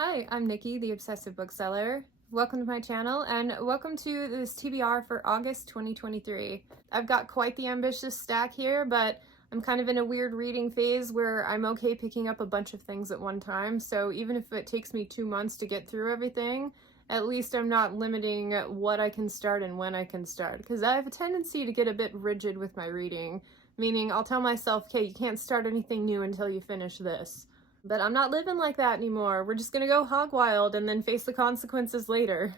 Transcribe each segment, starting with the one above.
Hi, I'm Nikki, the Obsessive Bookseller. Welcome to my channel and welcome to this TBR for August 2023. I've got quite the ambitious stack here, but I'm kind of in a weird reading phase where I'm okay picking up a bunch of things at one time, so even if it takes me 2 months to get through everything, at least I'm not limiting what I can start and when I can start, because I have a tendency to get a bit rigid with my reading, meaning I'll tell myself, okay, you can't start anything new until you finish this. But I'm not living like that anymore. We're just gonna go hog wild and then face the consequences later.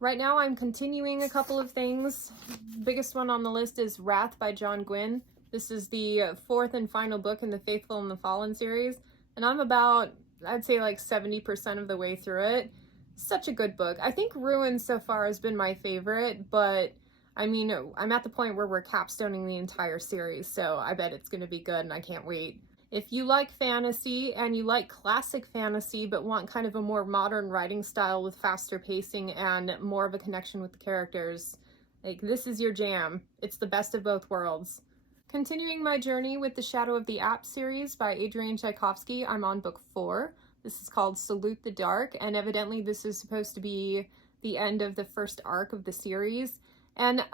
Right now I'm continuing a couple of things. The biggest one on the list is Wrath by John Gwynne. This is the fourth and final book in the Faithful and the Fallen series, and I'm about, I'd say like 70% of the way through it. Such a good book. I think Ruin so far has been my favorite, but I mean, I'm at the point where we're capstoning the entire series, so I bet it's gonna be good and I can't wait. If you like fantasy and you like classic fantasy but want kind of a more modern writing style with faster pacing and more of a connection with the characters, like, this is your jam. It's the best of both worlds. Continuing my journey with the Shadow of the App series by Adrian Tchaikovsky, I'm on book 4. This is called Salute the Dark, and evidently this is supposed to be the end of the first arc of the series. And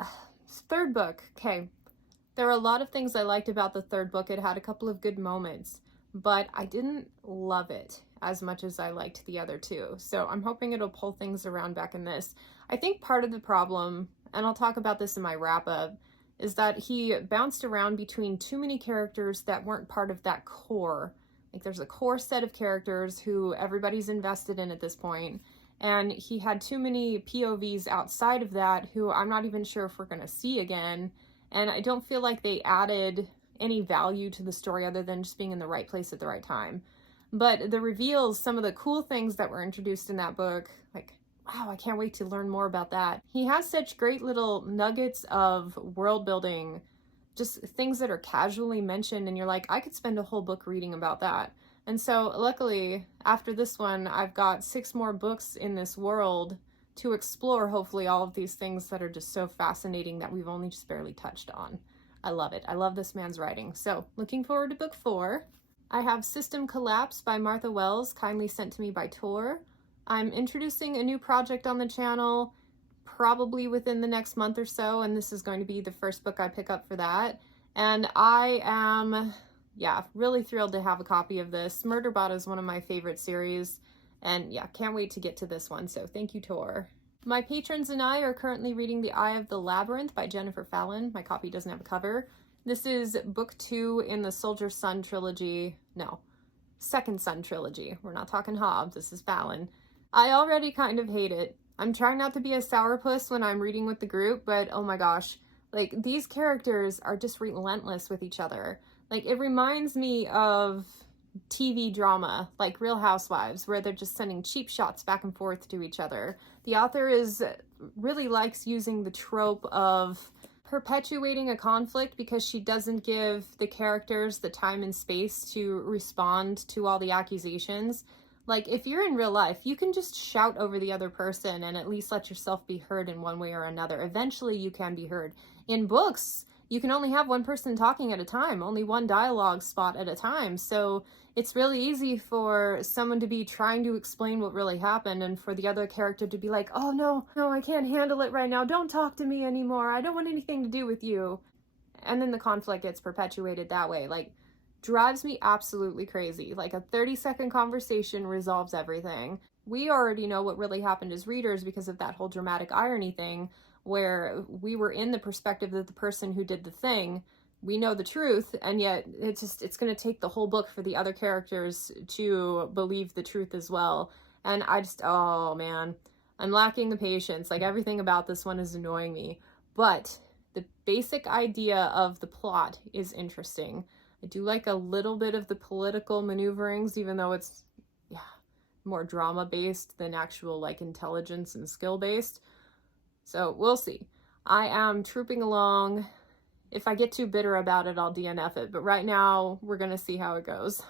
third book, okay. There are a lot of things I liked about the third book. It had a couple of good moments, but I didn't love it as much as I liked the other two. So I'm hoping it'll pull things around back in this. I think part of the problem, and I'll talk about this in my wrap-up, is that he bounced around between too many characters that weren't part of that core. Like, there's a core set of characters who everybody's invested in at this point, and he had too many POVs outside of that who I'm not even sure if we're going to see again. And I don't feel like they added any value to the story other than just being in the right place at the right time. But the reveals, some of the cool things that were introduced in that book, like, wow, I can't wait to learn more about that. He has such great little nuggets of world building, just things that are casually mentioned, and you're like, I could spend a whole book reading about that. And so luckily, after this one, I've got 6 more books in this world to explore, hopefully, all of these things that are just so fascinating that we've only just barely touched on. I love it. I love this man's writing. So, looking forward to book 4. I have System Collapse by Martha Wells, kindly sent to me by Tor. I'm introducing a new project on the channel probably within the next month or so, and this is going to be the first book I pick up for that. And I am, really thrilled to have a copy of this. Murderbot is one of my favorite series. And yeah, can't wait to get to this one, so thank you, Tor. My patrons and I are currently reading The Eye of the Labyrinth by Jennifer Fallon. My copy doesn't have a cover. This is book 2 in the Soldier Sun trilogy. No, Second Son trilogy. We're not talking Hobbs, this is Fallon. I already kind of hate it. I'm trying not to be a sourpuss when I'm reading with the group, but oh my gosh. Like, these characters are just relentless with each other. Like, it reminds me of TV drama like Real Housewives, where they're just sending cheap shots back and forth to each other. The author really likes using the trope of perpetuating a conflict because she doesn't give the characters the time and space to respond to all the accusations. Like, if you're in real life, you can just shout over the other person and at least let yourself be heard in one way or another. Eventually you can be heard. In books, you can only have one person talking at a time, only one dialogue spot at a time. So it's really easy for someone to be trying to explain what really happened and for the other character to be like, oh no, I can't handle it right now. Don't talk to me anymore. I don't want anything to do with you. And then the conflict gets perpetuated that way. Like, drives me absolutely crazy. Like, a 30-second conversation resolves everything. We already know what really happened as readers because of that whole dramatic irony thing, where we were in the perspective of the person who did the thing. We know the truth, and yet it's going to take the whole book for the other characters to believe the truth as well. And oh man, I'm lacking the patience. Like, everything about this one is annoying me. But the basic idea of the plot is interesting. I do like a little bit of the political maneuverings, even though it's more drama-based than actual, like, intelligence and skill-based. So we'll see. I am trooping along. If I get too bitter about it, I'll DNF it. But right now, we're going to see how it goes.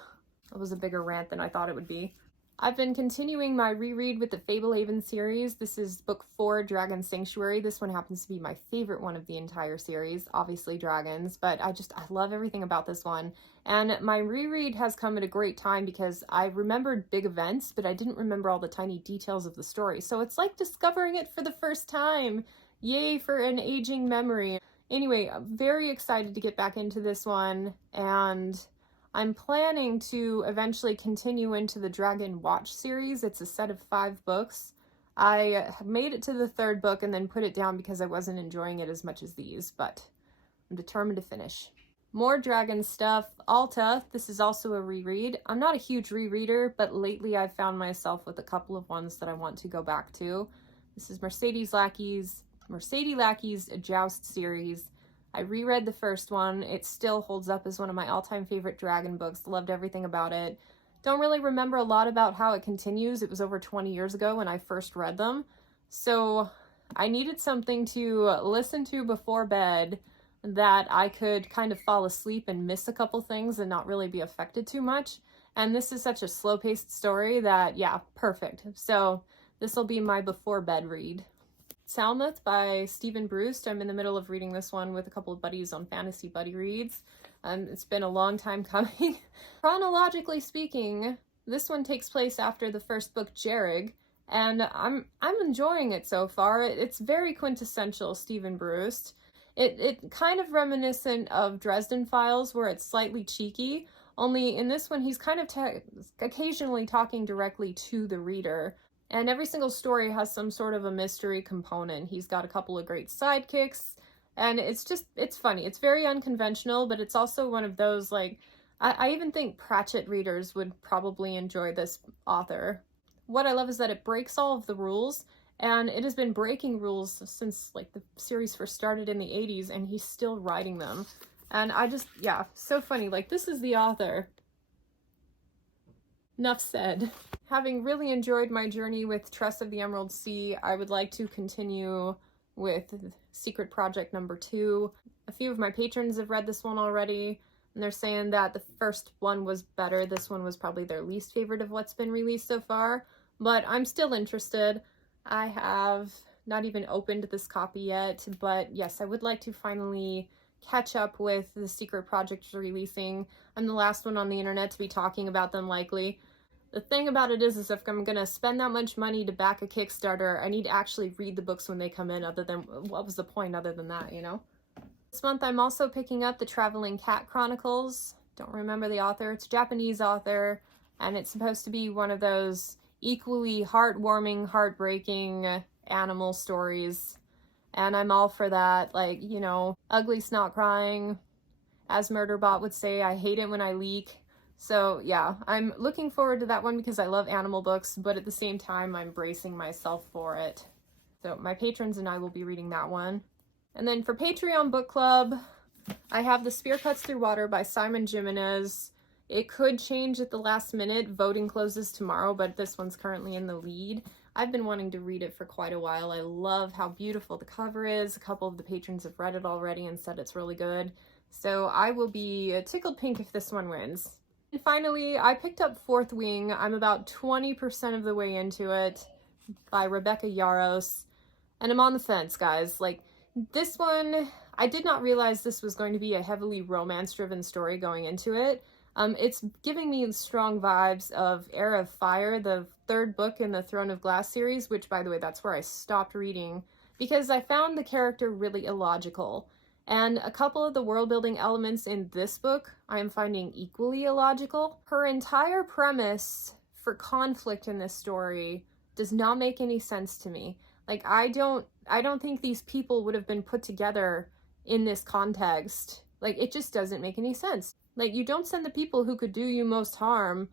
That was a bigger rant than I thought it would be. I've been continuing my reread with the Fablehaven series. This is book 4, Dragon Sanctuary. This one happens to be my favorite one of the entire series, obviously dragons, but I love everything about this one. And my reread has come at a great time because I remembered big events, but I didn't remember all the tiny details of the story. So it's like discovering it for the first time. Yay for an aging memory. Anyway, I'm very excited to get back into this one, and I'm planning to eventually continue into the Dragon Watch series. It's a set of 5 books. I made it to the 3rd book and then put it down because I wasn't enjoying it as much as these, but I'm determined to finish. More dragon stuff. Alta, this is also a reread. I'm not a huge rereader, but lately I've found myself with a couple of ones that I want to go back to. This is Mercedes Lackey's Joust series. I reread the first one. It still holds up as one of my all-time favorite dragon books. Loved everything about it. Don't really remember a lot about how it continues. It was over 20 years ago when I first read them. So I needed something to listen to before bed that I could kind of fall asleep and miss a couple things and not really be affected too much. And this is such a slow-paced story that, yeah, perfect. So this will be my before bed read. Salmouth by Stephen Bruce. I'm in the middle of reading this one with a couple of buddies on Fantasy Buddy Reads. It's been a long time coming. Chronologically speaking, this one takes place after the first book, Jerrig, and I'm enjoying it so far. It's very quintessential Stephen Bruce. It kind of reminiscent of Dresden Files, where it's slightly cheeky, only in this one he's kind of occasionally talking directly to the reader. And every single story has some sort of a mystery component. He's got a couple of great sidekicks, and it's funny. It's very unconventional, but it's also one of those, like, I even think Pratchett readers would probably enjoy this author. What I love is that it breaks all of the rules, and it has been breaking rules since, like, the series first started in the 80s, and he's still writing them. And yeah, so funny. Like, this is the author. Enough said. Having really enjoyed my journey with Tress of the Emerald Sea, I would like to continue with Secret Project number 2. A few of my patrons have read this one already, and they're saying that the first one was better. This one was probably their least favorite of what's been released so far, but I'm still interested. I have not even opened this copy yet, but yes, I would like to finally catch up with the Secret Projects releasing. I'm the last one on the internet to be talking about them, likely. The thing about it is if I'm gonna spend that much money to back a Kickstarter, I need to actually read the books when they come in, other than, what was the point other than that, you know? This month I'm also picking up the Traveling Cat Chronicles. Don't remember the author. It's a Japanese author, and it's supposed to be one of those equally heartwarming, heartbreaking animal stories. And I'm all for that, like, you know, ugly snot crying. As Murderbot would say, I hate it when I leak. So yeah, I'm looking forward to that one because I love animal books, but at the same time, I'm bracing myself for it. So my patrons and I will be reading that one. And then for Patreon Book Club, I have The Spear Cuts Through Water by Simon Jimenez. It could change at the last minute. Voting closes tomorrow, but this one's currently in the lead. I've been wanting to read it for quite a while. I love how beautiful the cover is. A couple of the patrons have read it already and said it's really good. So I will be tickled pink if this one wins. And finally, I picked up Fourth Wing. I'm about 20% of the way into it, by Rebecca Yarros. And I'm on the fence, guys. Like, this one, I did not realize this was going to be a heavily romance-driven story going into it. It's giving me strong vibes of Heir of Fire, the 3rd book in the Throne of Glass series, which, by the way, that's where I stopped reading, because I found the character really illogical. And a couple of the world-building elements in this book I am finding equally illogical. Her entire premise for conflict in this story does not make any sense to me. Like, I don't think these people would have been put together in this context. Like, it just doesn't make any sense. Like, you don't send the people who could do you most harm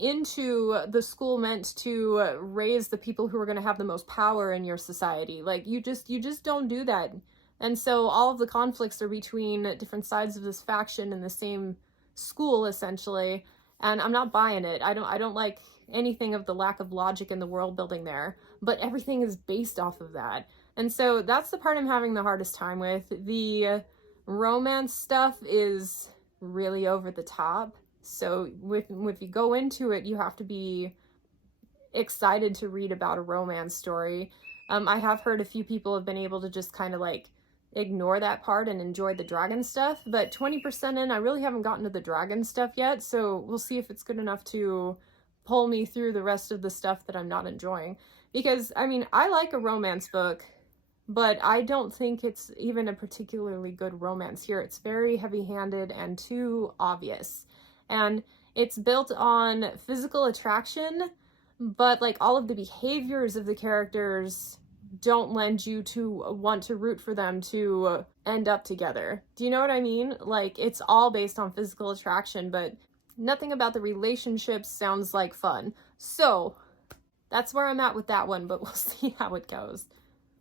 into the school meant to raise the people who are going to have the most power in your society. Like, you just don't do that. And so all of the conflicts are between different sides of this faction in the same school, essentially. And I'm not buying it. I don't like anything of the lack of logic in the world building there, but everything is based off of that. And so that's the part I'm having the hardest time with. The romance stuff is really over the top. So if you go into it, you have to be excited to read about a romance story. I have heard a few people have been able to just kind of like ignore that part and enjoy the dragon stuff, but 20% in, I really haven't gotten to the dragon stuff yet, so we'll see if it's good enough to pull me through the rest of the stuff that I'm not enjoying. Because, I mean, I like a romance book, but I don't think it's even a particularly good romance here. It's very heavy-handed and too obvious. And it's built on physical attraction, but like all of the behaviors of the characters don't lend you to want to root for them to end up together. Do you know what I mean? Like, it's all based on physical attraction, but nothing about the relationships sounds like fun. So that's where I'm at with that one, but we'll see how it goes.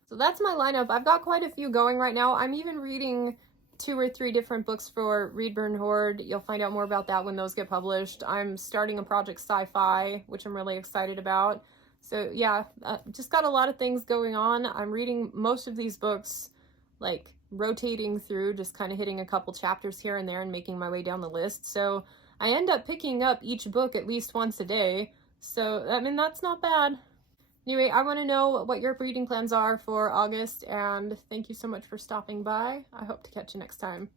So that's my lineup. I've got quite a few going right now. I'm even reading 2 or 3 different books for Read Burn Hoard. You'll find out more about that when those get published. I'm starting a project sci-fi, which I'm really excited about. So yeah, just got a lot of things going on. I'm reading most of these books, like rotating through, just kind of hitting a couple chapters here and there and making my way down the list. So I end up picking up each book at least once a day. So, I mean, that's not bad. Anyway, I want to know what your reading plans are for August, and thank you so much for stopping by. I hope to catch you next time.